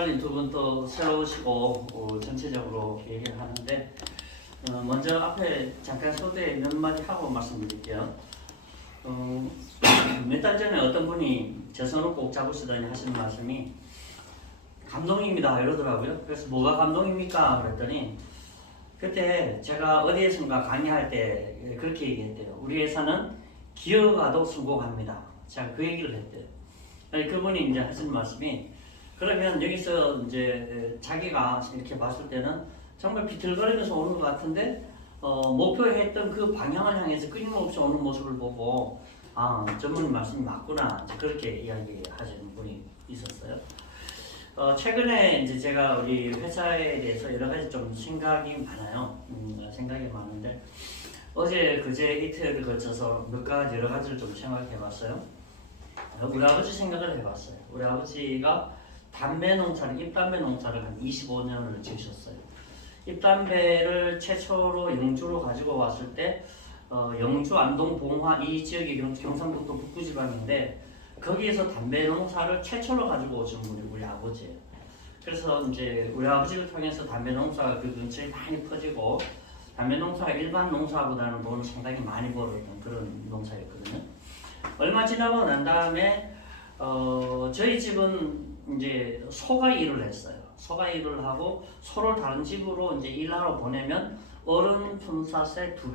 총괄님 두 분 또 새로우시고 전체적으로 얘기를 하는데 먼저 앞에 잠깐 소개 몇 마디 하고 말씀드릴게요. 몇 달 전에 어떤 분이 제 손을 꼭 잡으시더니 하시는 말씀이 감동입니다 이러더라고요. 그래서 뭐가 감동입니까? 그랬더니 그때 제가 어디에선가 강의할 때 그렇게 얘기했대요. 우리 회사는 기여가도 성공합니다. 제가 그 얘기를 했대요. 그분이 이제 하시는 말씀이 그러면 여기서 이제 자기가 이렇게 봤을 때는 정말 비틀거리면서 오는 것 같은데 목표했던 그 방향을 향해서 끊임없이 오는 모습을 보고 아 전문님 말씀이 맞구나 그렇게 이야기하시는 분이 있었어요. 최근에 이제 제가 우리 회사에 대해서 여러 가지 좀 생각이 많아요. 생각이 많은데 어제 그제 이틀을 거쳐서 몇 가지 여러 가지를 좀 생각해봤어요. 우리 아버지 생각을 해봤어요. 우리 아버지가 담배 농사를 잎담배 농사를 한 25년을 지으셨어요. 잎담배를 최초로 영주로 가지고 왔을 때 영주, 안동, 봉화 이 지역이 경상북도 북부지방인데 거기에서 담배 농사를 최초로 가지고 오신 분이 우리 아버지예요. 그래서 이제 우리 아버지를 통해서 담배 농사가 그 근처에 많이 퍼지고 담배 농사가 일반 농사보다는 돈을 상당히 많이 벌었던 그런 농사였거든요. 얼마 지나고 난 다음에 저희 집은 이제 소가 일을 했어요. 소가 일을 하고 소를 다른 집으로 이제 일하러 보내면 어른 품삯의 2배.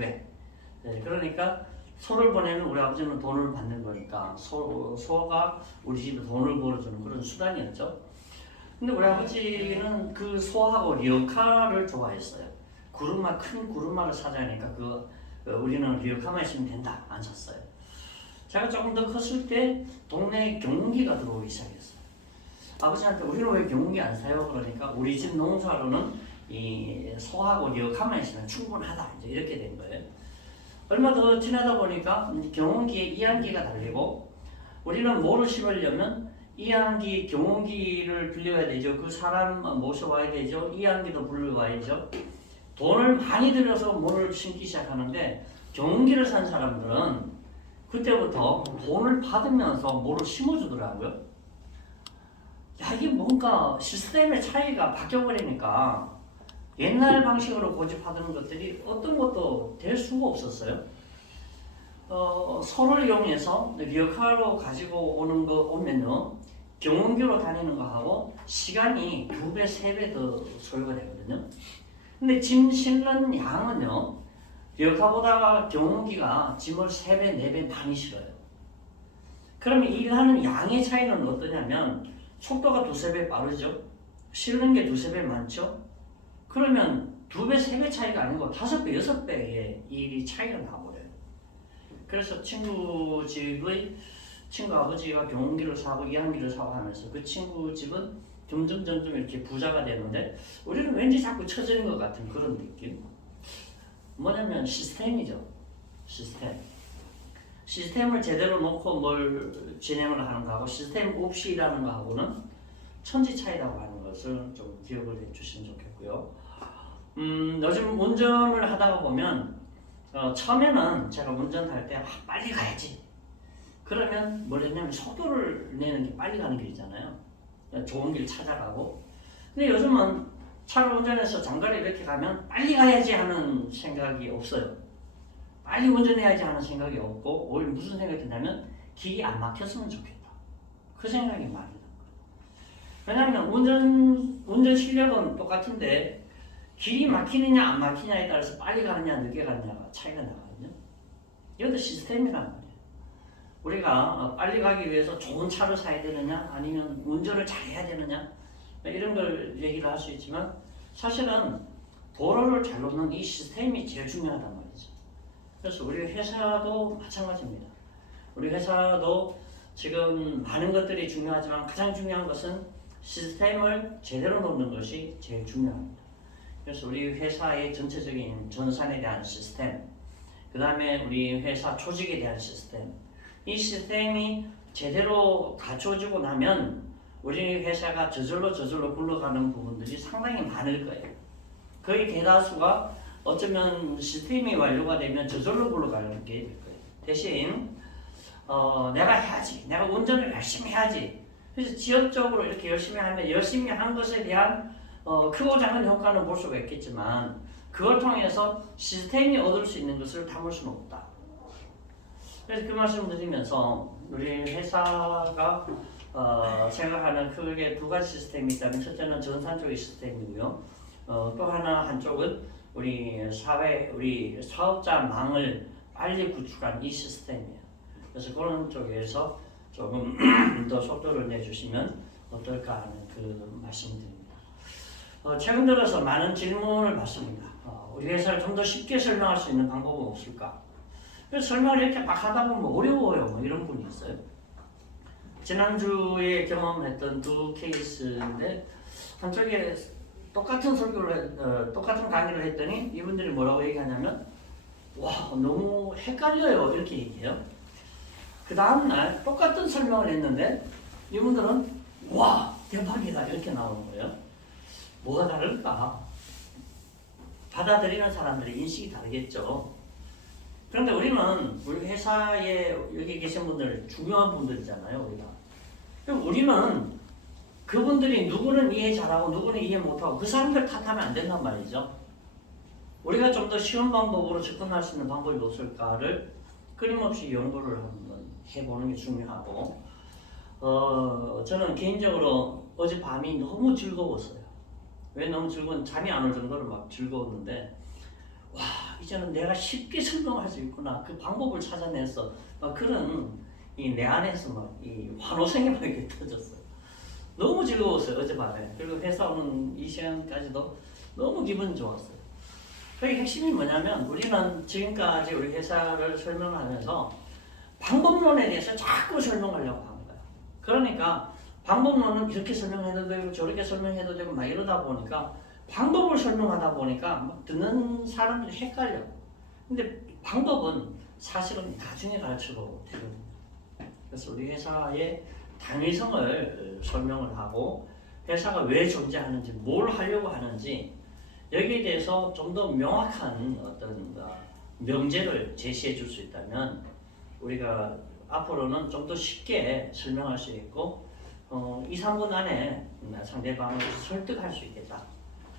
네, 그러니까 소를 보내면 우리 아버지는 돈을 받는 거니까 소가 우리 집에 돈을 벌어주는 그런 수단이었죠. 근데 우리 아버지는 그 소하고 리어카를 좋아했어요. 큰 구르마를 사자니까 우리는 리어카만 있으면 된다 안 샀어요. 제가 조금 더 컸을 때 동네에 경운기가 들어오기 시작했어요. 아버지한테 우리는 왜 경운기 안 사요? 그러니까 우리 집 농사로는 이 소하고 리어카만 있으면 충분하다 이제 이렇게 된 거예요. 얼마 더 지나다 보니까 경운기에 이항기가 달리고 우리는 뭐를 심으려면 이항기, 경운기를 빌려야 되죠. 그 사람 모셔와야 되죠. 이항기도 불러와야죠. 돈을 많이 들여서 뭐를 심기 시작하는데 경운기를 산 사람들은 그때부터 돈을 받으면서 뭐를 심어주더라고요. 야 이게 뭔가 시스템의 차이가 바뀌어버리니까 옛날 방식으로 고집하던 것들이 어떤 것도 될 수가 없었어요. 소를 이용해서 리어카로 가지고 오면요 경운기로 다니는 거하고 시간이 2배, 3배 더 소요가 되거든요. 근데 짐 실는 양은요 리어카보다 경운기가 짐을 3배, 4배 많이 실어요. 그러면 일하는 양의 차이는 어떠냐면 속도가 2~3배 빠르죠. 실는 게 2~3배 많죠. 그러면 2배, 3배 차이가 아니고 5배, 6배의 일이 차이가 나버려요. 그래서 친구 아버지가 경운기를 사고 이항기를 사고 하면서 그 친구 집은 점점 이렇게 부자가 되는데 우리는 왠지 자꾸 처지는 것 같은 그런 느낌. 뭐냐면 시스템이죠. 시스템을 제대로 놓고 뭘 진행을 하는 거하고 시스템 없이 일하는 거하고는 천지 차이라고 하는 것을 좀 기억을 해주시면 좋겠고요. 요즘 운전을 하다가 보면 처음에는 제가 운전할 때 빨리 가야지. 그러면 뭘 했냐면 속도를 내는 게 빨리 가는 길이잖아요. 좋은 길 찾아가고. 근데 요즘은 차를 운전해서 장거리 이렇게 가면 빨리 가야지 하는 생각이 없어요. 빨리 운전해야지 하는 생각이 없고 오히려 무슨 생각이 드냐면 길이 안 막혔으면 좋겠다. 그 생각이 많이 나요. 왜냐하면 운전 실력은 똑같은데 길이 막히느냐 안 막히냐에 따라서 빨리 가느냐 늦게 가느냐가 차이가 나거든요. 이것도 시스템이란 말이에요. 우리가 빨리 가기 위해서 좋은 차를 사야 되느냐 아니면 운전을 잘해야 되느냐 이런 걸 얘기를 할 수 있지만 사실은 도로를 잘 놓는 이 시스템이 제일 중요하단 말이죠. 그래서 우리 회사도 마찬가지입니다. 우리 회사도 지금 많은 것들이 중요하지만 가장 중요한 것은 시스템을 제대로 놓는 것이 제일 중요합니다. 그래서 우리 회사의 전체적인 전산에 대한 시스템, 그 다음에 우리 회사 조직에 대한 시스템, 이 시스템이 제대로 갖춰지고 나면 우리 회사가 저절로 굴러가는 부분들이 상당히 많을 거예요. 거의 대다수가 어쩌면 시스템이 완료가 되면 저절로 굴러가는 게 될 거예요. 대신 내가 해야지, 내가 운전을 열심히 해야지 그래서 지역적으로 이렇게 열심히 하면 열심히 한 것에 대한 크고 작은 효과는 볼 수가 있겠지만 그걸 통해서 시스템이 얻을 수 있는 것을 담을 수는 없다. 그래서 그 말씀을 드리면서 우리 회사가 생각하는 크게 두 가지 시스템이 있다면 첫째는 전산 쪽의 시스템이고요. 또 하나 한쪽은 우리 사회, 우리 사업자망을 빨리 구축한 이 시스템이에요. 그래서 그런 쪽에서 조금 더 속도를 내주시면 어떨까 하는 그 말씀드립니다. 최근 들어서 많은 질문을 받습니다. 우리 회사를 좀 더 쉽게 설명할 수 있는 방법은 없을까? 그래서 설명을 이렇게 막 하다 보면 어려워요. 뭐 이런 분이 있어요. 지난주에 경험했던 두 케이스인데 한쪽에 똑같은 똑같은 강의를 했더니 이분들이 뭐라고 얘기하냐면 와 너무 헷갈려요 이렇게 얘기해요. 그 다음날 똑같은 설명을 했는데 이분들은 와 대박이다 이렇게 나오는 거예요. 뭐가 다를까? 받아들이는 사람들의 인식이 다르겠죠. 그런데 우리는 우리 회사에 여기 계신 분들 중요한 분들이잖아요. 우리가. 그럼 우리는 그분들이 누구는 이해 잘하고 누구는 이해 못하고 그 사람들 탓하면 안 된단 말이죠. 우리가 좀 더 쉬운 방법으로 접근할 수 있는 방법이 없을까를 끊임없이 연구를 한번 해보는 게 중요하고 저는 개인적으로 어젯밤이 너무 즐거웠어요. 왜 너무 즐거운 잠이 안 올 정도로 막 즐거웠는데 와 이제는 내가 쉽게 설명할 수 있구나 그 방법을 찾아내서 그런 이 내 안에서 막 이 환호성이 막 이렇게 터졌어요. 너무 즐거웠어요 어젯밤에. 그리고 회사 오는 이 시간까지도 너무 기분 좋았어요. 그 핵심이 뭐냐면 우리는 지금까지 우리 회사를 설명하면서 방법론에 대해서 자꾸 설명하려고 하는 거예요. 그러니까 방법론은 이렇게 설명해도 되고 저렇게 설명해도 되고 막 이러다 보니까 방법을 설명하다 보니까 막 듣는 사람들이 헷갈려. 근데 방법은 사실은 나중에 가르쳐도 되거든요. 그래서 우리 회사의 당위성을 설명을 하고 회사가 왜 존재하는지 뭘 하려고 하는지 여기에 대해서 좀 더 명확한 어떤 명제를 제시해 줄 수 있다면 우리가 앞으로는 좀 더 쉽게 설명할 수 있고 2, 3분 안에 상대방을 설득할 수 있겠다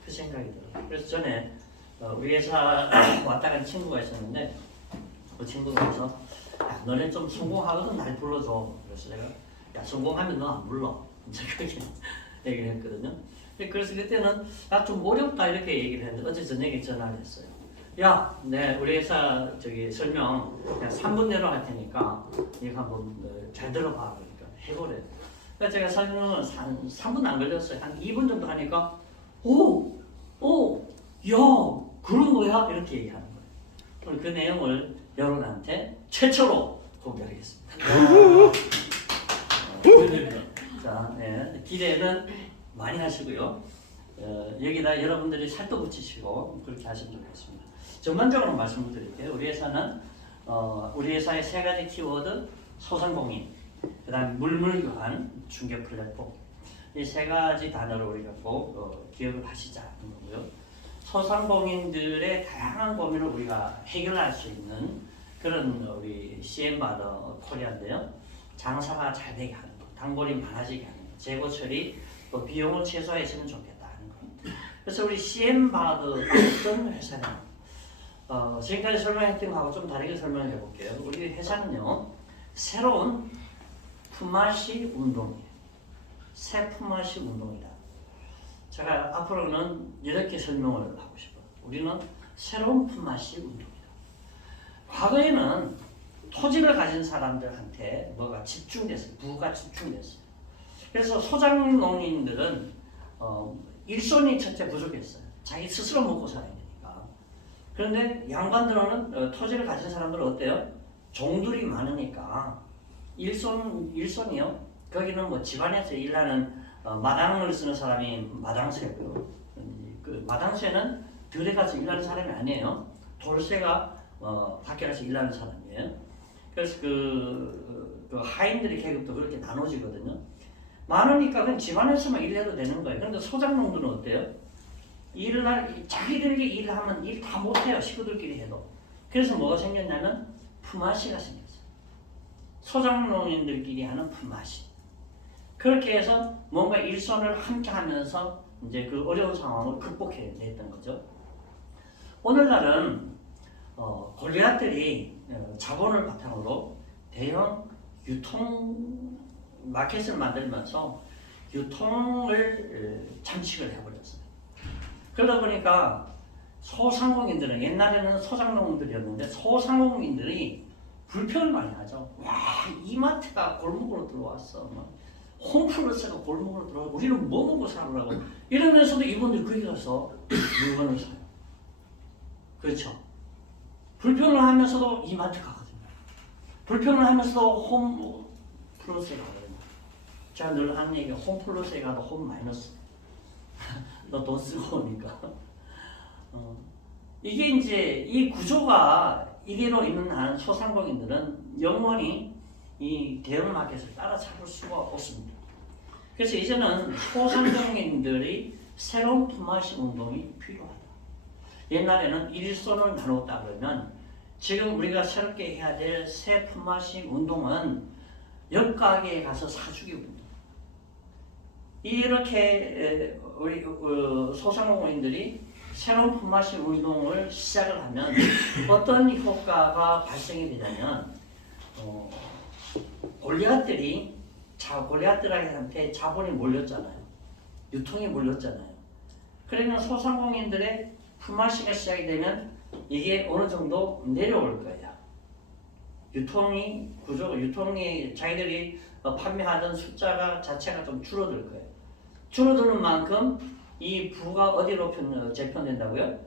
그 생각이 들어요. 그래서 전에 우리 회사 왔다 간 친구가 있었는데 그 친구가 와서 야 너네 좀 성공하거든 날 불러줘. 그래서 내가 야 성공하면 너 안 불러 이제 그렇게 얘기를 했거든요. 그래서 그때는 나 좀 어렵다 이렇게 얘기를 했는데 어제 저녁에 전화를 했어요. 야, 네 우리 회사 저기 설명 그냥 3분 내로 할 테니까 이거 한번 잘 들어봐. 그러니까 해보래. 그래서 제가 설명을 한 3분 안 걸렸어요. 한 2분 정도 하니까 야 그런 거야? 이렇게 얘기하는 거예요. 오늘 그 내용을 여러분한테 최초로 공개하겠습니다. 자, 네, 기대는 많이 하시고요. 여기다 여러분들이 살도 붙이시고 그렇게 하시면 좋겠습니다. 전반적으로 말씀을 드릴게요. 우리 회사는 우리 회사의 세 가지 키워드 소상공인, 그 다음 물물교환, 중개 플랫폼 이 세 가지 단어를 우리가 꼭 기억을 하시자는 거고요. 소상공인들의 다양한 고민을 우리가 해결할 수 있는 그런 우리 CM바더 코리아인데요. 장사가 잘 되게 하는 것, 단골이 많아지게 하는 것, 재고 처리, 또 비용을 최소화했으면 좋겠다 하는 것. 그래서 우리 CM바더 어떤 회사냐? 지금까지 설명했던 거하고 좀 다르게 설명을 해볼게요. 우리 회사는요, 새로운 품앗이 운동이에요. 새 품앗이 운동이다. 제가 앞으로는 이렇게 설명을 하고 싶어요. 우리는 새로운 품앗이 운동이다. 과거에는 토지를 가진 사람들한테 뭐가 집중됐어요. 부가 집중됐어요. 그래서 소작농인들은 일손이 첫째 부족했어요. 자기 스스로 먹고 살아야 되니까. 그런데 양반들은 토지를 가진 사람들은 어때요? 종들이 많으니까 일손이요. 거기는 뭐 집안에서 일하는 마당을 쓰는 사람이 마당쇠고요. 그 마당쇠는 들에 가서 일하는 사람이 아니에요. 돌쇠가 밖에 가서 일하는 사람이에요. 그래서 그 하인들의 계급도 그렇게 나눠지거든요. 많으니까 그냥 집안에서만 일해도 되는 거예요. 그런데 소작농들은 어때요? 자기들이 일하면 일 다 못해요. 식구들끼리 해도. 그래서 뭐가 생겼냐면 품앗이가 생겼어요. 소작농인들끼리 하는 품앗이. 그렇게 해서 뭔가 일손을 함께 하면서 이제 그 어려운 상황을 극복해냈던 거죠. 오늘날은 골리앗들이 자본을 바탕으로 대형 유통 마켓을 만들면서 유통을 잠식을 해버렸어요. 그러다 보니까 소상공인들은 옛날에는 소상공인들이었는데 소상공인들이 불평을 많이 하죠. 와, 이마트가 골목으로 들어왔어. 홈플러스가 골목으로 들어와. 우리는 뭐 먹고 살으라고. 이러면서도 이분들이 거기 가서 물건을 사요. 그렇죠. 불평을 하면서도 이마트 가거든요. 불평을 하면서도 홈플러스에 가거든요. 제가 늘 하는 얘기가 홈플러스에 가도 홈 마이너스. 너 돈 쓰고 오니까. 이게 이제 이 구조가 이대로 있는 한 소상공인들은 영원히 이 대형 마켓을 따라잡을 수가 없습니다. 그래서 이제는 소상공인들이 새로운 품앗이 운동이 필요하다. 옛날에는 일손을 나눴다 그러면 지금 우리가 새롭게 해야 될 새 품앗이 운동은 옆가게에 가서 사주기입니다. 이렇게 우리 소상공인들이 새로운 품앗이 운동을 시작을 하면 어떤 효과가 발생이 되냐면 골리앗들한테 자본이 몰렸잖아요. 유통이 몰렸잖아요. 그러면 소상공인들의 품앗이가 시작이 되면 이게 어느 정도 내려올 거예요. 유통이 자기들이 판매하던 숫자가 자체가 좀 줄어들 거예요. 줄어드는 만큼 이 부가 어디로 재편된다고요?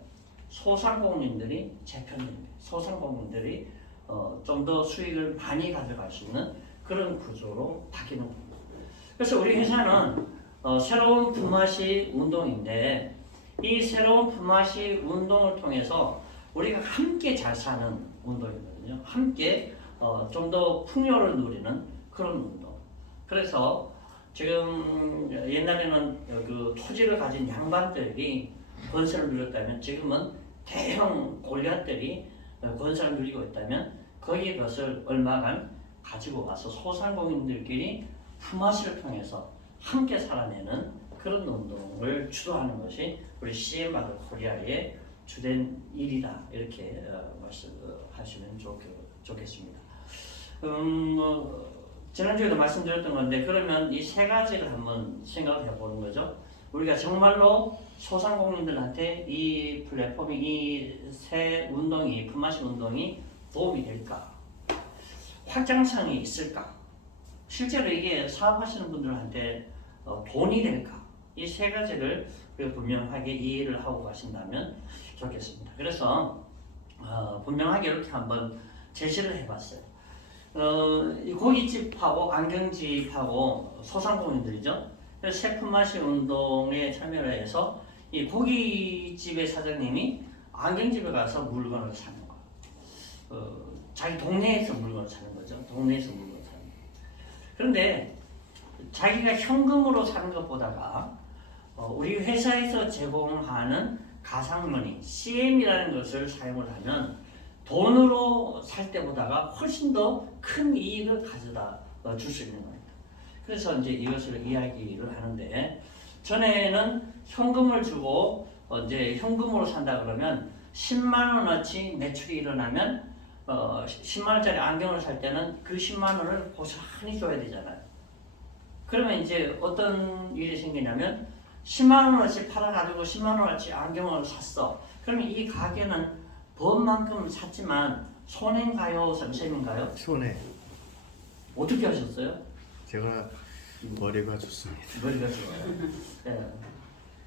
소상공인들이 재편됩니다. 소상공인들이 좀 더 수익을 많이 가져갈 수 있는 그런 구조로 바뀌는 겁니다. 그래서 우리 회사는 새로운 품앗이 운동인데 이 새로운 품앗이 운동을 통해서 우리가 함께 잘 사는 운동이거든요. 함께 좀 더 풍요를 누리는 그런 운동. 그래서 지금 옛날에는 그 토지를 가진 양반들이 권세를 누렸다면 지금은 대형 골리앗들이 권세를 누리고 있다면 거기에 것을 얼마간 가지고 와서 소상공인들끼리 품앗이를 통해서 함께 살아내는 그런 운동을 주도하는 것이 우리 CM마들 코리아의 주된 일이다 이렇게 말씀하시면 좋겠습니다. 지난주에도 말씀드렸던 건데 그러면 이 세 가지를 한번 생각을 해보는 거죠. 우리가 정말로 소상공인들한테 이 플랫폼이 이 새 운동이 품앗이 운동이 도움이 될까? 확장성이 있을까? 실제로 이게 사업하시는 분들한테 돈이 될까? 이 세 가지를 우리가 분명하게 이해를 하고 가신다면 좋겠습니다. 그래서 분명하게 이렇게 한번 제시를 해봤어요. 이 고깃집하고 안경집하고 소상공인들이죠. 그래서 새 품앗이 운동에 참여를 해서 이 고깃집의 사장님이 안경집에 가서 물건을 사는 거예요. 자기 동네에서 물건을 사는 거죠. 동네에서 물건을 사는 거예요. 그런데 자기가 현금으로 사는 것보다가 우리 회사에서 제공하는 가상머니 CM이라는 것을 사용을 하면 돈으로 살 때보다가 훨씬 더 큰 이익을 가져다 줄 수 있는 겁니다. 그래서 이제 이것을 이야기를 하는데 전에는 현금을 주고 이제 현금으로 산다 그러면 10만 원어치 매출이 일어나면 10만 원짜리 안경을 살 때는 그 10만 원을 고스란히 줘야 되잖아요. 그러면 이제 어떤 일이 생기냐면 10만 원어치 팔아가지고 10만 원어치 안경을 샀어. 그러면 이 가게는 번만큼 샀지만 손해인가요? 쌤인가요? 손해. 어떻게 하셨어요? 제가 머리가 좋습니다. 머리가 좋아요. 네.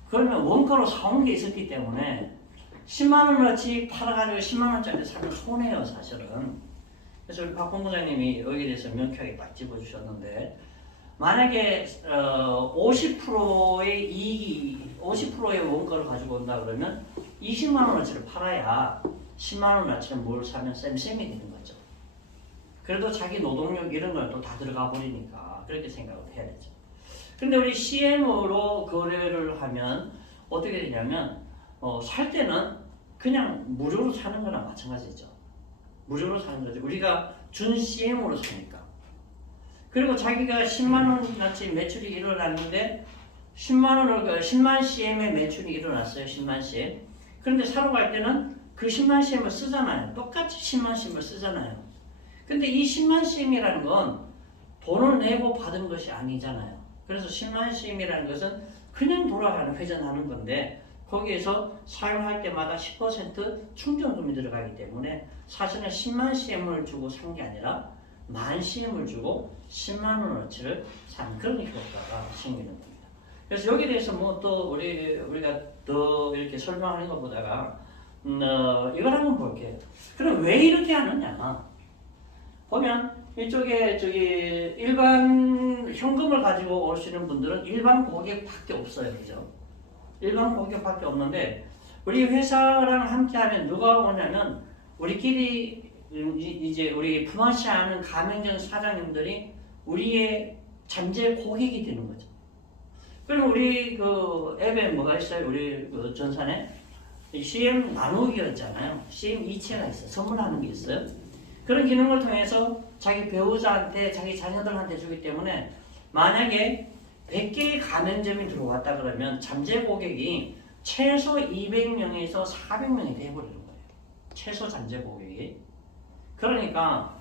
그러면 원가로 사온 게 있었기 때문에 10만 원어치 팔아가지고 10만 원짜리 사면 손해요 사실은. 그래서 우리 박 본부장님이 여기에 대해서 명쾌하게 딱 짚어주셨는데 만약에 50%의 이익이 50%의 원가를 가지고 온다 그러면 20만 원어치를 팔아야 10만 원어치를 뭘 사면 쌤이 되는 거죠. 그래도 자기 노동력 이런 걸 또 다 들어가 버리니까 그렇게 생각을 해야 되죠. 근데 우리 CM으로 거래를 하면 어떻게 되냐면 살 때는 그냥 무료로 사는 거나 마찬가지죠. 무료로 사는 거죠. 우리가 준 CM으로 사니까. 그리고 자기가 10만 원어치 매출이 일어났는데 10만 CM의 매출이 일어났어요. 10만 CM. 그런데 사러 갈 때는 그 10만 CM을 쓰잖아요. 똑같이 10만 CM을 쓰잖아요. 근데 이 10만 CM이라는 건 돈을 내고 받은 것이 아니잖아요. 그래서 10만 CM이라는 것은 그냥 돌아가는 회전하는 건데 거기에서 사용할 때마다 10% 충전금이 들어가기 때문에 사실은 10만 CM을 주고 산 게 아니라 만 CM을 주고 10만 원어치를 산 그런 효과가 생기는 겁니다. 그래서 여기에 대해서 뭐 또 우리가 더 이렇게 설명하는 것보다가 이걸 한번 볼게요. 그럼 왜 이렇게 하느냐? 보면 이쪽에 저기 일반 현금을 가지고 오시는 분들은 일반 고객밖에 없어요, 그죠? 일반 고객밖에 없는데 우리 회사랑 함께하면 누가 오냐면 우리끼리 이제 우리 품앗이하는 가맹점 사장님들이 우리의 잠재 고객이 되는 거죠. 그럼 우리 그 앱에 뭐가 있어요? 우리 그 전산에 CM 나누기였잖아요. CM 이체가 있어요. 선물하는 게 있어요. 그런 기능을 통해서 자기 배우자한테 자기 자녀들한테 주기 때문에 만약에 100개의 가맹점이 들어왔다 그러면 잠재 고객이 최소 200명에서 400명이 돼버리는 거예요. 최소 잠재 고객이. 그러니까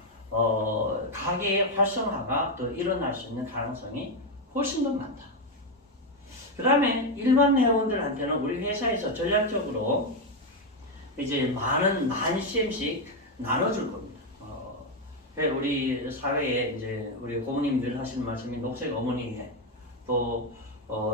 가게의 활성화가 더 일어날 수 있는 가능성이 훨씬 더 많다. 그 다음에 일반 회원들한테는 우리 회사에서 전략적으로 이제 만 CM씩 나눠줄 겁니다. 우리 사회에 이제 우리 고모님들 하시는 말씀이 녹색 어머니회 또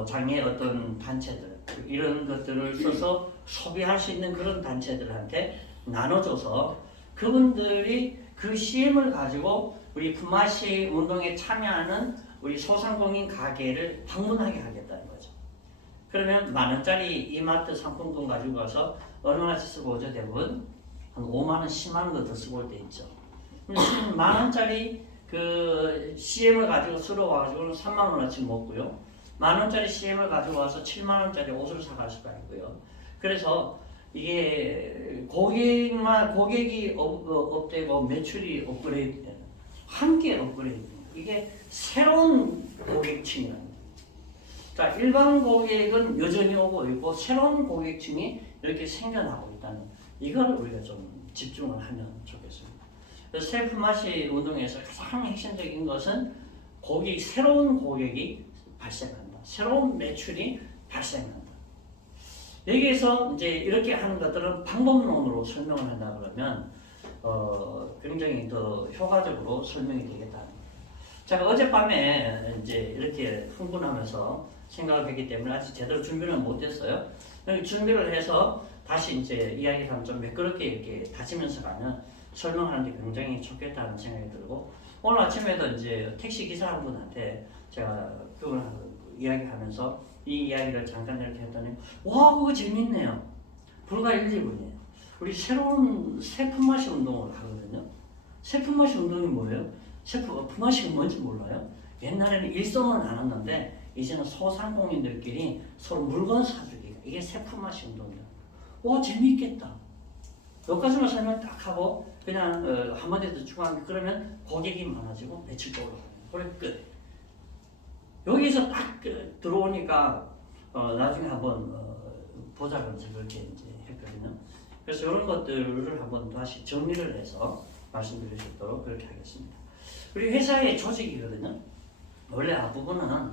장애 어떤 단체들 이런 것들을 써서 소비할 수 있는 그런 단체들한테 나눠줘서 그분들이 그 CM을 가지고 우리 품앗이 운동에 참여하는 우리 소상공인 가게를 방문하게 하겠다는 거죠. 그러면 만 원짜리 이마트 상품권 가지고 가서 얼마나 쓰고 오죠? 대부분 한 5만 원, 10만 원 더 쓰고 올 때 있죠. 만 원짜리 그 CM을 가지고 쓰러 와가지고는 3만 원어치 먹고요. 만 원짜리 CM을 가지고 와서 7만 원짜리 옷을 사갈 수가 있고요. 그래서 이게 고객이 업되고 매출이 업그레이드 되는 함께 업그레이드 되는 이게 새로운 고객층이라는 거예요. 자, 일반 고객은 여전히 오고 있고 새로운 고객층이 이렇게 생겨나고 있다는 이걸 우리가 좀 집중을 하면 좋겠습니다. 그래서 새 품앗이 운동에서 가장 핵심적인 것은 새로운 고객이 발생한다. 새로운 매출이 발생한다. 여기에서 이제 이렇게 하는 것들은 방법론으로 설명을 한다 그러면 굉장히 더 효과적으로 설명이 되겠다. 제가 어젯밤에 이제 이렇게 흥분하면서 생각을 했기 때문에 아직 제대로 준비는 못했어요. 준비를 해서 다시 이제 이야기를 하면 좀 매끄럽게 이렇게 다지면서 가면 설명하는데 굉장히 좋겠다는 생각이 들고 오늘 아침에도 이제 택시 기사 한 분한테 제가 그분하고 이야기하면서 이 이야기를 잠깐 이렇게 했더니 와 그거 재밌네요. 불과 1, 2분이에요. 우리 새로운 새 품앗이 운동을 하거든요. 새 품앗이 운동이 뭐예요? 품앗이가 뭔지 몰라요? 옛날에는 일선은 나눴는데 이제는 소상공인들끼리 서로 물건 사주기가 이게 새 품앗이 운동이에요. 와 재미있겠다. 여기까지만 설명 딱 하고 그냥 한마디 더 추가하면 그러면 고객이 많아지고 매출도 올라가요. 그래 끝. 여기서 딱 들어오니까 나중에 한번 보자 그러면서 그렇게 이제 했거든요. 그래서 이런 것들을 한번 다시 정리를 해서 말씀드릴 수 있도록 그렇게 하겠습니다. 우리 회사의 조직이거든요. 원래 앞부분은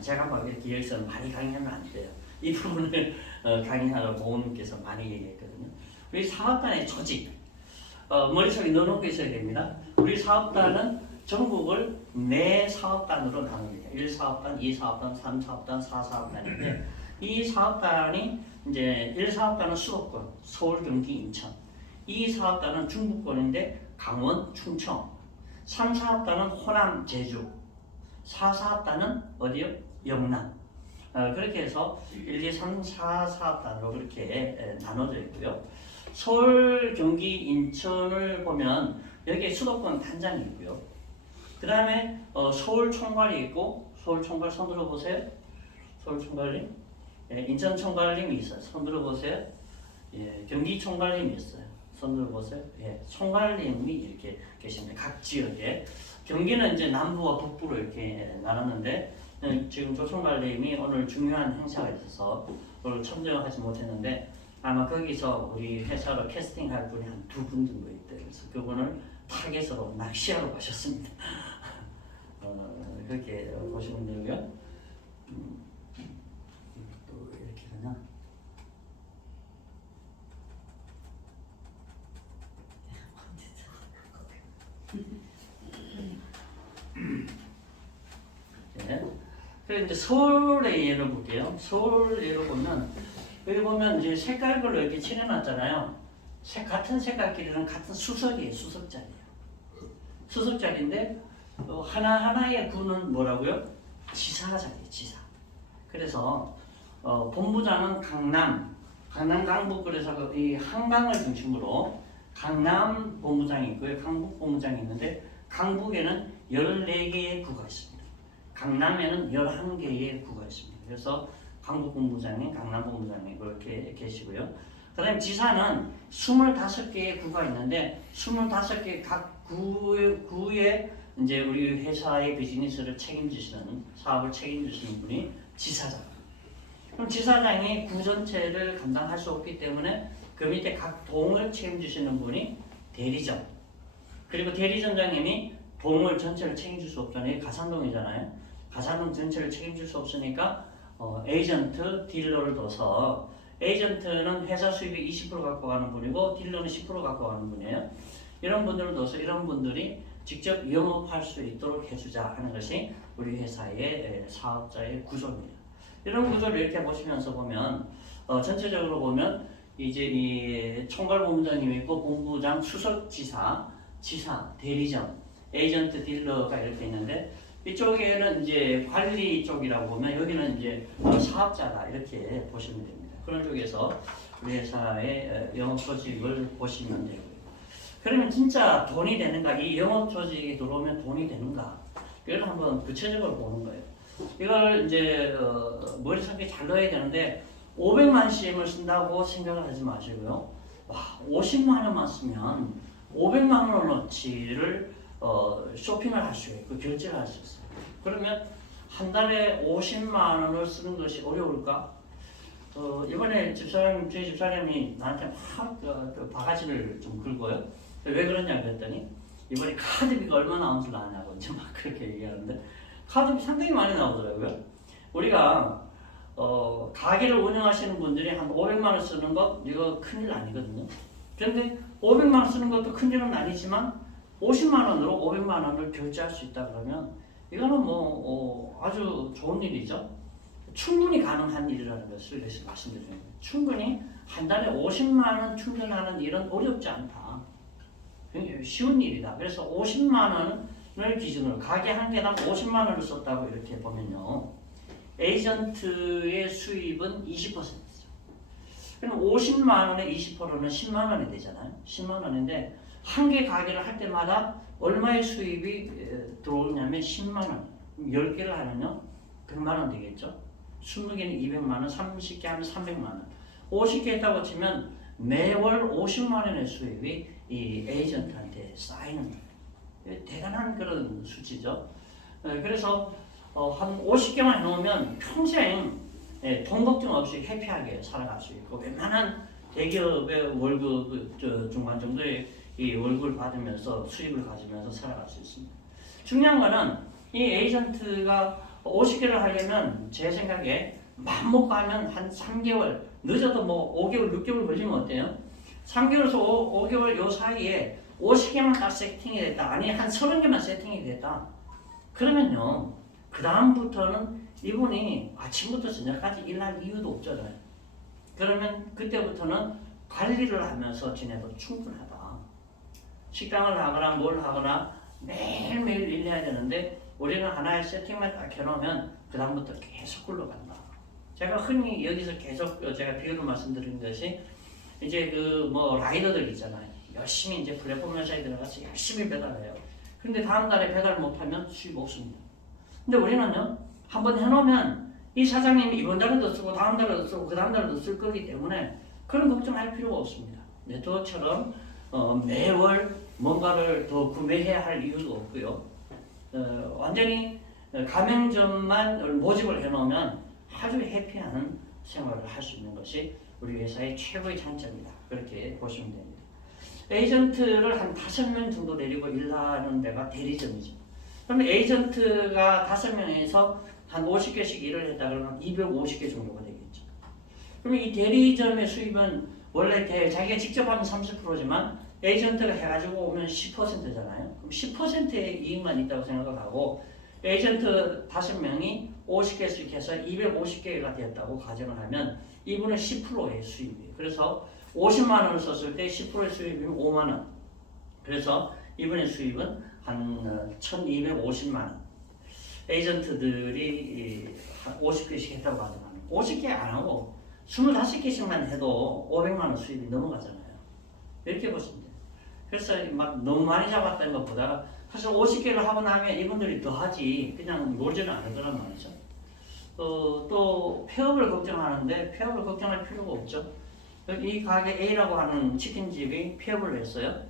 제가 막 이렇게 여기서 많이 강의하면 안 돼요. 이 부분을 강의하러 고모님께서 많이 얘기했거든요. 우리 사업단의 조직 머릿속에 넣어놓고 있어야 됩니다. 우리 사업단은 전국을 4사업단으로 나눕니다. 1사업단, 2사업단, 3사업단, 4사업단인데 이 사업단이 이제 1사업단은 수도권, 서울, 경기, 인천 2사업단은 중부권인데 강원, 충청 3사업단은 호남, 제주 4사업단은 어디요? 영남 그렇게 해서 1, 2, 3, 4사업단으로 그렇게 나눠져 있고요. 서울, 경기, 인천을 보면 여기에 수도권 단장이 있고요. 그 다음에 서울 총괄이 있고 서울 총괄 손 들어보세요. 서울 총괄님. 인천 총괄님이 있어요. 손 들어보세요. 경기 총괄님이 있어요. 손들어 보세요. 예, 총괄님이 이렇게 계십니다. 각 지역에. 경기는 이제 남부와 북부로 이렇게 나눴는데 지금 조총괄님이 오늘 중요한 행사가 있어서 오늘 참석하지 못했는데 아마 거기서 우리 회사로 캐스팅할 분이 한 2분 정도 있대요. 그래서 그분을 타겟으로 낚시하러 가셨습니다. 그렇게 보시면 되고요. 또 이렇게 되나? 네. 그리고 이제 서울의 예를 볼게요. 서울 예를 보면 여기 보면 이제 색깔별로 이렇게 칠해놨잖아요. 같은 색깔끼리는 같은 수석이에요. 수석자리예요. 수석자리인데 하나하나의 구는 뭐라고요? 지사자리예요. 지사. 그래서 본부장은 강남 강북 그래서 이 한강을 중심으로 강남 본부장이 있고요. 강북 본부장이 있는데 강북에는 14개의 구가 있습니다. 강남에는 11개의 구가 있습니다. 그래서 강북 본부장님, 강남 본부장님 그렇게 계시고요. 그 다음에 지사는 25개의 구가 있는데 25개 각 구에 이제 우리 회사의 비즈니스를 책임지시는 사업을 책임지시는 분이 지사장. 그럼 지사장이 구 전체를 감당할 수 없기 때문에 그 밑에 각 동을 책임지시는 분이 대리점. 그리고 대리점장님이 동을 전체를 책임질 수 없잖아요. 가산동이잖아요. 가산동 전체를 책임질 수 없으니까 에이전트, 딜러를 둬서 에이전트는 회사 수입이 20% 갖고 가는 분이고 딜러는 10% 갖고 가는 분이에요. 이런 분들을 둬서 이런 분들이 직접 영업할 수 있도록 해주자 하는 것이 우리 회사의 사업자의 구조입니다. 이런 구조를 이렇게 보시면서 보면 전체적으로 보면 이제 이 총괄본부장님이 있고 본부장, 수석지사, 지사, 대리점, 에이전트, 딜러가 이렇게 있는데 이쪽에는 이제 관리 쪽이라고 보면 여기는 이제 사업자다 이렇게 보시면 됩니다. 그런 쪽에서 우리 회사의 영업 조직을 보시면 되고요. 그러면 진짜 돈이 되는가? 이 영업 조직이 들어오면 돈이 되는가? 이걸 한번 구체적으로 보는 거예요. 이걸 이제 머릿속에 잘 넣어야 되는데 500만CM을 쓴다고 생각을 하지 마시고요. 와, 50만 원만 쓰면 500만 원어치를 쇼핑을 할 수 있고 결제를 할 수 있어요. 그러면 한 달에 50만 원을 쓰는 것이 어려울까? 이번에 저희 집사람이 나한테 막 바가지를 좀 긁어요. 왜 그러냐 그랬더니 이번에 카드비가 얼마 나온 줄 아냐고 이제 막 그렇게 얘기하는데 카드비 상당히 많이 나오더라고요. 우리가 가게를 운영하시는 분들이 한 500만 원 쓰는 것 이거 큰일 아니거든요. 그런데 500만 원 쓰는 것도 큰일은 아니지만 50만 원으로 500만 원을 결제할 수 있다 그러면 이거는 아주 좋은 일이죠. 충분히 가능한 일이라는 것을 말씀드립니다. 충분히 한 달에 50만 원 충전하는 일은 어렵지 않다. 굉장히 쉬운 일이다. 그래서 50만 원을 기준으로 가게 한 개당 50만 원을 썼다고 이렇게 보면요. 에이전트의 수입은 20%죠. 그럼 50만 원에 20%는 10만 원이 되잖아요. 10만 원인데 한 개 가게를 할 때마다 얼마의 수입이 들어오냐면 10만 원. 10개를 하면요. 100만 원 되겠죠. 20개는 200만 원, 30개 하면 300만 원. 50개 했다고 치면 매월 50만 원의 수입이 이 에이전트한테 쌓이는 거예요. 대단한 그런 수치죠. 그래서 한 50개만 해놓으면 평생 돈 걱정 없이 해피하게 살아갈 수 있고 웬만한 대기업의 월급 중간 정도의 이 월급을 받으면서 수입을 가지면서 살아갈 수 있습니다. 중요한 거는 이 에이전트가 50개를 하려면 제 생각에 맘먹고 하면 한 3개월 늦어도 뭐 5개월 6개월 걸리면 어때요? 3개월에서 5개월 요 사이에 50개만 다 세팅이 됐다. 아니 한 30개만 세팅이 됐다. 그러면요 그 다음부터는 이분이 아침부터 저녁까지 일할 이유도 없잖아요. 그러면 그때부터는 관리를 하면서 지내도 충분하다. 식당을 하거나 뭘 하거나 매일매일 일해야 되는데 우리는 하나의 세팅만 딱 해놓으면 그 다음부터 계속 굴러간다. 제가 흔히 여기서 계속 제가 비유를 말씀드린 것이 이제 그 뭐 라이더들 있잖아요. 열심히 이제 플랫폼 회사에 들어가서 열심히 배달해요. 근데 다음 달에 배달 못하면 수입 없습니다. 근데 우리는요 한번 해놓으면 이 사장님이 이번 달에도 쓰고 다음 달에도 쓰고 그 다음 달에도 쓸 거기 때문에 그런 걱정할 필요가 없습니다. 네트워크처럼 매월 뭔가를 더 구매해야 할 이유도 없고요. 완전히 가맹점만 모집을 해놓으면 아주 해피한 생활을 할 수 있는 것이 우리 회사의 최고의 장점이다. 그렇게 보시면 됩니다. 에이전트를 한 5명 정도 데리고 일하는 데가 대리점이죠. 그러면 에이전트가 5명에서 한 50개씩 일을 했다 그러면 250개 정도가 되겠죠. 그러면 이 대리점의 수입은 원래 자기가 직접 하면 30%지만 에이전트가 해가지고 오면 10%잖아요. 그럼 10%의 이익만 있다고 생각을 하고 에이전트 5명이 50개씩 해서 250개가 되었다고 가정을 하면 이분은 10%의 수입이에요. 그래서 50만 원을 썼을 때 10%의 수입이면 5만 원. 그래서 이분의 수입은 한 1250만 원. 에이전트들이 50개씩 했다고 가정하면 50개 안 하고 25개씩만 해도 500만 원 수입이 넘어가잖아요. 이렇게 보시면 돼요. 그래서 막 너무 많이 잡았다는 것보다 사실 50개를 하고 나면 이분들이 더 하지 그냥 놀지는 않으더란 말이죠. 또 폐업을 걱정하는데 폐업을 걱정할 필요가 없죠. 이 가게 A라고 하는 치킨집이 폐업을 했어요.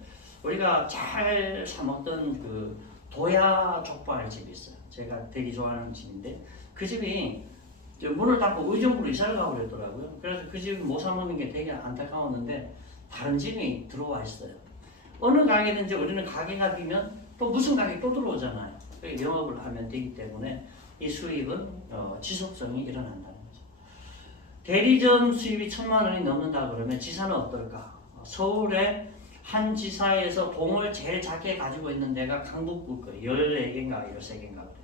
우리가 잘 사먹던 그 도야 족발집이 있어요. 제가 되게 좋아하는 집인데 그 집이 문을 닫고 의정부로 이사를 가고 그랬더라고요. 그래서 그 집을 못 사먹는 게 되게 안타까웠는데 다른 집이 들어와 있어요. 어느 가게든지 우리는 가게가 비면 또 무슨 가게 또 들어오잖아요. 영업을 하면 되기 때문에 이 수입은 지속성이 일어난다는 거죠. 대리점 수입이 1,000만 원이 넘는다 그러면 지사는 어떨까? 서울에 한 지사에서 동을 제일 작게 가지고 있는 데가 강북구 거예요. 14개인가 13개인가 그래요.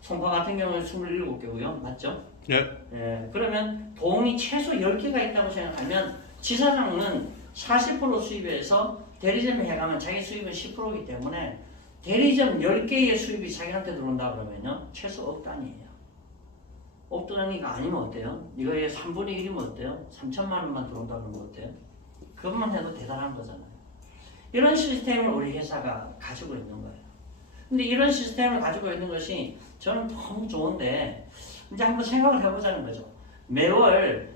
송파 같은 경우는 27개고요. 맞죠? 네. 그러면 동이 최소 10개가 있다고 생각하면 지사장은 40% 수입에서 대리점에 해가면 자기 수입은 10%이기 때문에 대리점 10개의 수입이 자기한테 들어온다 그러면요. 최소 억 단위예요. 억 단위가 아니면 어때요? 이거의 3분의 1이면 어때요? 3천만 원만 들어온다 그러면 어때요? 그것만 해도 대단한 거잖아요. 이런 시스템을 우리 회사가 가지고 있는 거예요. 근데 이런 시스템을 가지고 있는 것이 저는 너무 좋은데 이제 한번 생각을 해보자는 거죠. 매월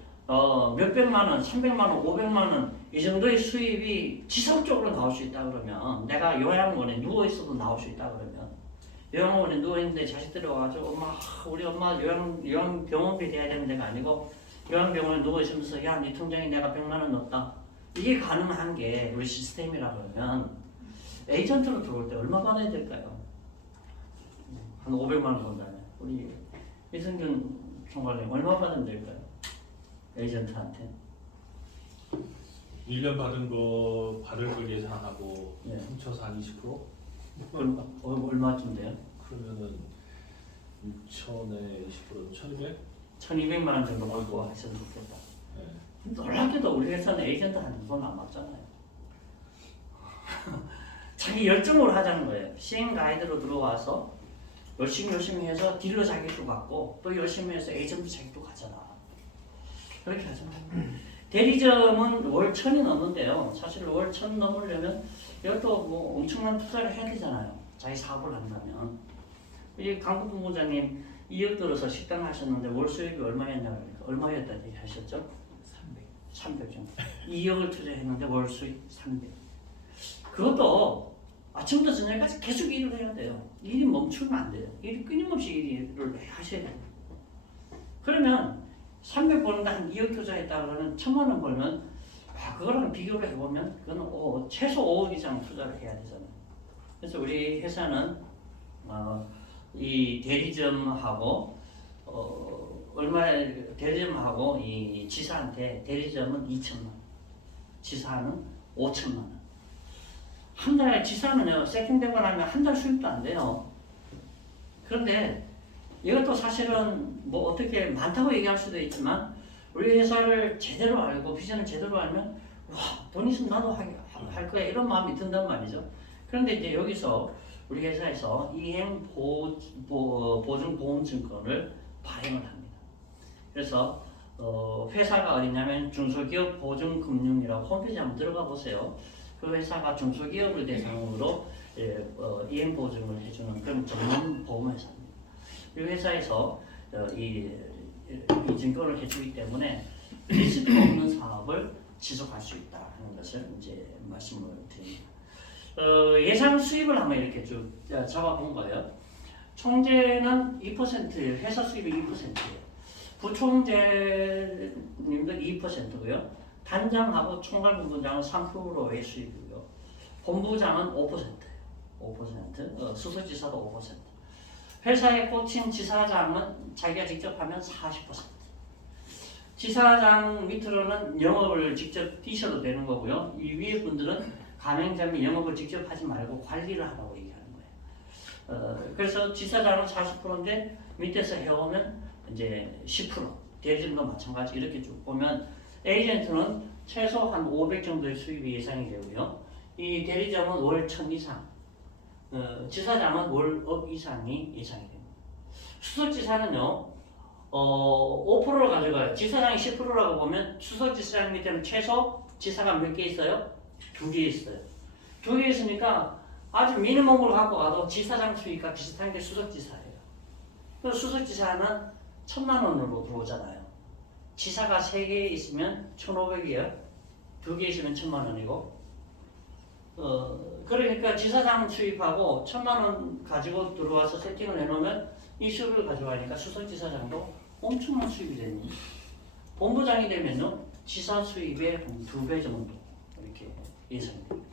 몇백만 원, 300만 원, 500만 원 이 정도의 수입이 지속적으로 나올 수 있다 그러면 내가 요양원에 누워 있어도 나올 수 있다 그러면 요양원에 누워 있는데 자식들이 와가지고 엄마 우리 엄마 요양병원비 돼야 되는 데가 아니고 요양병원에 누워 있으면서 야 네 통장에 내가 100만 원 넣었다. 이게 가능한 게 우리 시스템이라 그러면 에이전트로 들어올 때 얼마 받아야 될까요? 한 500만 원 번다면 우리 이승균 총괄님 얼마 받으면 될까요? 에이전트한테 1년 받은 거 받을 걸 예상하고 네. 훔쳐서 한 20%? 얼마쯤 돼요? 그러면은 6천에 20%면 1,200? 1200만 원 정도 받고 하셔도 좋겠다. 네. 놀랍게도 우리 회사는 에이전트한테 돈 안 받잖아요. 자기 열정으로 하자는 거예요. 시행 가이드로 들어와서 열심히 해서 딜러 자격도 받고 또 열심히 해서 에이전트 자격도 가잖아. 그렇게 하잖아요. 대리점은 월 1,000이 넘는데요. 사실 월 1,000 넘으려면 이것도 뭐 엄청난 투자를 해야 되잖아요. 자기 사업을 한다면. 이 강국 본부장님 2억 들어서 식당 하셨는데 월 수익이 얼마였냐고 하니까 얼마였다고 하셨죠? 300 정도. 2억을 투자했는데 월 수익 300. 그것도 아침부터 저녁까지 계속 일을 해야 돼요. 일이 멈추면 안 돼요. 일이 끊임없이 일을 하셔야 돼요. 그러면 300 버는데 한 2억 투자했다 그러면 1,000만 원 벌면 그거랑 비교를 해보면 그건 최소 5억 이상 투자를 해야 되잖아요. 그래서 우리 회사는 이 대리점하고 대리점하고 이 지사한테 대리점은 2천만 원, 지사는 5천만 원. 한 달 지사는요 세팅되고 나면 한 달 수입도 안 돼요. 그런데 이것도 사실은 뭐 어떻게 많다고 얘기할 수도 있지만 우리 회사를 제대로 알고 비전을 제대로 알면 와 돈 있으면 나도 할 거야 이런 마음이 든단 말이죠. 그런데 이제 여기서 우리 회사에서 이행 보증 보험증권을 발행을 합니다. 그래서 회사가 어디냐면 중소기업 보증금융이라고 홈페이지 한번 들어가 보세요. 그 회사가 중소기업을 대상으로 이행 보증을 해주는 그런 전문 보험회사입니다. 이 회사에서 이 증권을 해주기 때문에 리스크 없는 사업을 지속할 수 있다 하는 것을 이제 말씀을 드립니다. 예상 수입을 한번 이렇게 쭉 잡아본 거예요. 총재는 2%예요. 회사 수입이 2%예요. 부총재님도 2%고요. 단장하고 총괄본부장은 3%의 수입이고요. 본부장은 5%예요. 5%. 수석지사도 5%. 회사에 꽂힌 지사장은 자기가 직접 하면 40%. 지사장 밑으로는 영업을 직접 뛰셔도 되는 거고요. 이 위에 분들은 가맹점이 영업을 직접 하지 말고 관리를 하라고 얘기하는 거예요. 그래서 지사장은 40%인데 밑에서 해오면 이제 10%. 대리점도 마찬가지 이렇게 쭉 보면 에이전트는 최소 한 500 정도의 수입이 예상이 되고요. 이 대리점은 월 1000 이상, 지사장은 월 억 이상이 예상이 됩니다. 수석지사는요, 5%를 가져가요. 지사장이 10%라고 보면 수석지사장 밑에는 최소 지사가 몇 개 있어요? 2개 있어요. 2개 있으니까 아주 미니멈으로 갖고 가도 지사장 수익과 비슷한 게 수석지사예요. 그 수석지사는 1000만 원으로 들어오잖아요. 지사가 3개 있으면 1,500이에요. 2개 있으면 1000만 원이고. 그러니까 지사장 수입하고 1000만 원 가지고 들어와서 세팅을 해놓으면 이 수입을 가져가니까 수석지사장도 엄청난 수입이 됩니다. 본부장이 되면요, 지사 수입의 한 2배 정도 이렇게 예상됩니다.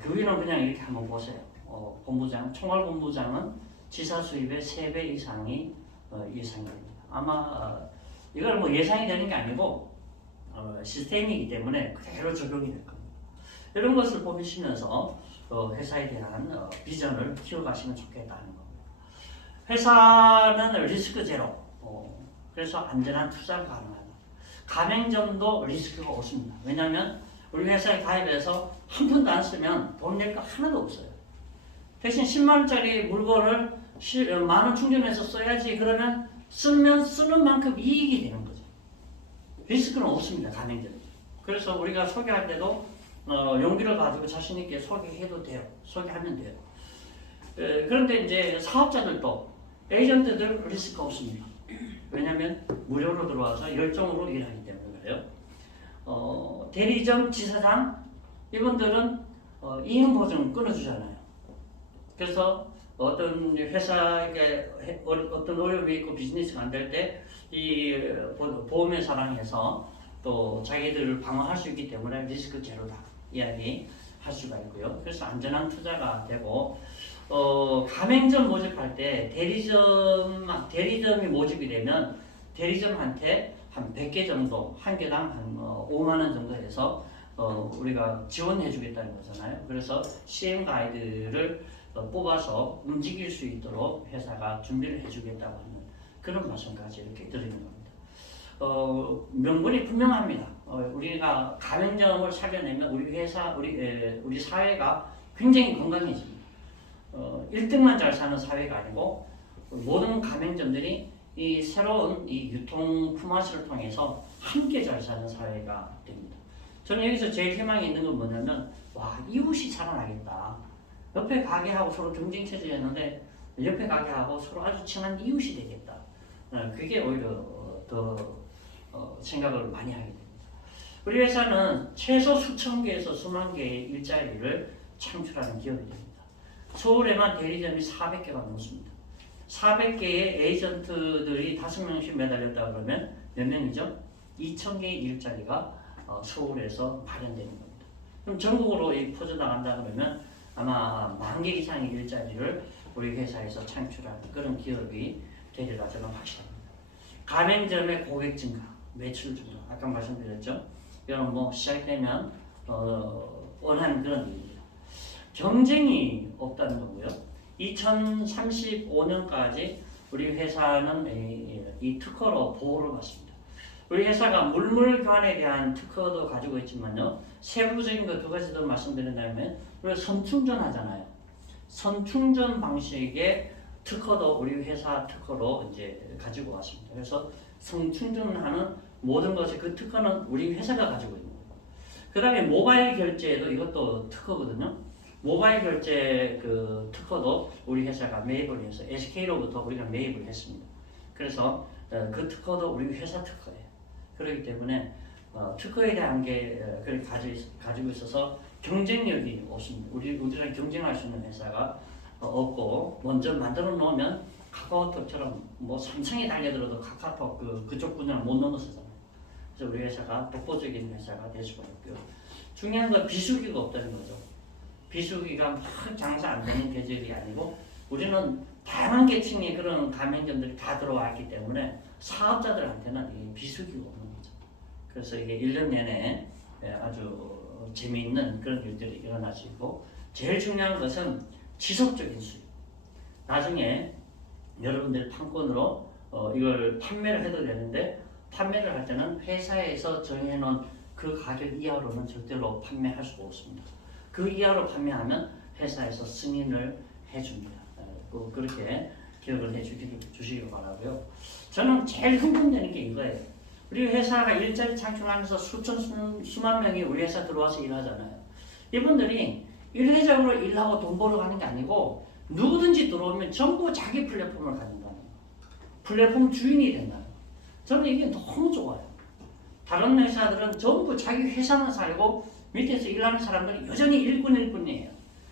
그 위는 그냥 이렇게 한번 보세요. 본부장, 총괄본부장은 지사 수입의 3배 이상이 예상이 됩니다. 아마 이걸 뭐 예상이 되는 게 아니고 시스템이기 때문에 그대로 적용이 될 겁니다. 이런 것을 보시면서 회사에 대한 비전을 키워가시면 좋겠다는 겁니다. 회사는 리스크 제로, 그래서 안전한 투자가 가능하다. 가맹점도 리스크가 없습니다. 왜냐하면 우리 회사에 가입해서 한 푼도 안 쓰면 돈 낼 거 하나도 없어요. 대신 10만 원짜리 물건을 10,000원 충전해서 써야지. 그러면 쓰는 만큼 이익이 되는 거죠. 리스크는 없습니다. 가맹점. 그래서 우리가 소개할 때도 용기를 가지고 자신 있게 소개해도 돼요. 소개하면 돼요. 그런데 이제 사업자들도 에이전트들 리스크 없습니다. 왜냐하면 무료로 들어와서 열정으로 일하기 때문에 그래요. 대리점 지사장 이분들은 이행 보증 끊어주잖아요. 그래서 어떤 회사에 어떤 어려움이 있고 비즈니스가 안 될 때 이 보험회사랑 해서 또 자기들을 방어할 수 있기 때문에 리스크 제로다 이야기 할 수가 있고요. 그래서 안전한 투자가 되고 가맹점 모집할 때 대리점이 모집이 되면 대리점한테 한 100개 정도 한 개당 한 5만 원 정도 해서 우리가 지원해 주겠다는 거잖아요. 그래서 CM 가이드를 뽑아서 움직일 수 있도록 회사가 준비를 해주겠다고 하는 그런 말씀까지 이렇게 드리는 겁니다. 명분이 분명합니다. 우리가 가맹점을 살려내면 우리 회사, 우리 사회가 굉장히 건강해집니다. 1등만 잘 사는 사회가 아니고 모든 가맹점들이 이 새로운 이 유통 품앗이를 통해서 함께 잘 사는 사회가 됩니다. 저는 여기서 제일 희망이 있는 건 뭐냐면 이웃이 살아나겠다. 옆에 가게하고 서로 경쟁 체제였는데 옆에 가게하고 서로 아주 친한 이웃이 되겠다. 그게 오히려 더 생각을 많이 하게 됩니다. 우리 회사는 최소 수천 개에서 수만 개의 일자리를 창출하는 기업이 됩니다. 서울에만 대리점이 400개가 넘습니다. 400개의 에이전트들이 5명씩 매달렸다 그러면 몇 명이죠? 2,000개의 일자리가 서울에서 마련되는 겁니다. 그럼 전국으로 퍼져나간다 그러면 아마 10,000개 이상의 일자리를 우리 회사에서 창출하는 그런 기업이 되리라 저는 확신합니다. 가맹점의 고객 증가, 매출 증가, 아까 말씀드렸죠? 이런 뭐 시작되면 원하는 그런 일입니다. 경쟁이 없다는 거고요. 2035년까지 우리 회사는 이 특허로 보호를 받습니다. 우리 회사가 물물교환에 대한 특허도 가지고 있지만요. 세부적인 거 2가지 더 말씀드린다면 우리가 선충전 하잖아요. 선충전 방식의 특허도 우리 회사 특허로 이제 가지고 왔습니다. 그래서 선충전하는 모든 것이 그 특허는 우리 회사가 가지고 있는 거예요. 그 다음에 모바일 결제도 이것도 특허거든요. 모바일 결제 그 특허도 우리 회사가 매입을 해서 SK로부터 우리가 매입을 했습니다. 그래서 그 특허도 우리 회사 특허예요. 그렇기 때문에 특허에 대한 게 그걸 가지고 있어서 경쟁력이 없습니다. 우리랑 경쟁할 수 있는 회사가 없고 먼저 만들어 놓으면 카카오톡처럼 뭐 삼성이 달려들어도 카카오톡 그쪽 분야를 못 넘어서잖아요. 그래서 우리 회사가 독보적인 회사가 될 수가 있고요. 중요한 건 비수기가 없다는 거죠. 비수기가 막 장사 안 되는 계절이 아니고 우리는 다양한 계층의 그런 가맹점들이 다 들어와 있기 때문에 사업자들한테는 이 비수기가 없는 거죠. 그래서 이게 1년 내내 아주 재미있는 그런 일들이 일어날 수 있고 제일 중요한 것은 지속적인 수익. 나중에 여러분들이 판권으로 이걸 판매를 해도 되는데 판매를 할 때는 회사에서 정해놓은 그 가격 이하로는 절대로 판매할 수가 없습니다. 그 이하로 판매하면 회사에서 승인을 해줍니다. 그렇게 기억을 해주시기 바라고요. 저는 제일 흥분되는 게 이거예요. 우리 회사가 일자리 창출하면서 수만 명이 우리 회사 들어와서 일하잖아요. 이분들이 일회적으로 일하고 돈 벌어 가는 게 아니고 누구든지 들어오면 전부 자기 플랫폼을 가진다는 거예요. 플랫폼 주인이 된다는 거예요. 저는 이게 너무 좋아요. 다른 회사들은 전부 자기 회사만 살고 밑에서 일하는 사람들이 여전히 일꾼이에요.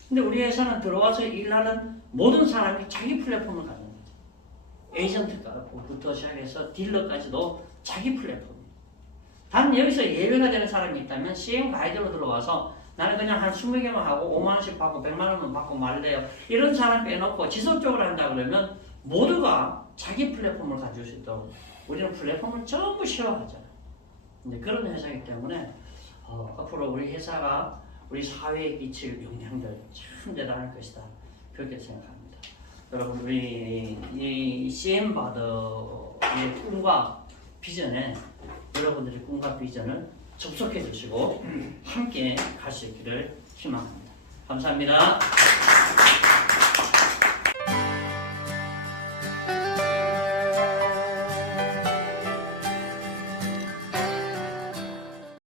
근데 우리 회사는 들어와서 일하는 모든 사람이 자기 플랫폼을 가진 거죠. 에이전트부터 시작해서 딜러까지도 자기 플랫폼. 단 여기서 예외가 되는 사람이 있다면 CM 가이드로 들어와서 나는 그냥 한 20개만 하고 5만 원씩 받고 100만 원만 받고 말래요. 이런 사람 빼놓고 지속적으로 한다 그러면 모두가 자기 플랫폼을 가질 수 있도록 우리는 플랫폼을 전부 쉐어하잖아요. 근데 그런 회사이기 때문에 앞으로 우리 회사가 우리 사회에 끼칠 영향들 참 대단할 것이다. 그렇게 생각합니다. 여러분 우리 이 CM 바더의 꿈과 비전에 여러분들의 꿈과 비전을 접속해 주시고 함께 갈 수 있기를 희망합니다. 감사합니다.